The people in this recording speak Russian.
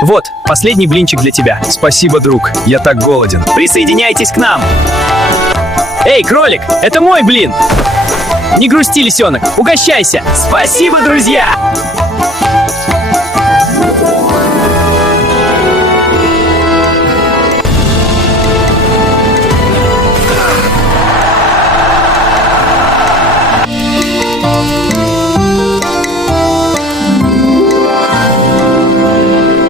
Вот, последний блинчик для тебя. Спасибо, друг. Я так голоден. Присоединяйтесь к нам. Эй, кролик, это мой блин. Не грусти, лисенок, угощайся. Спасибо, друзья.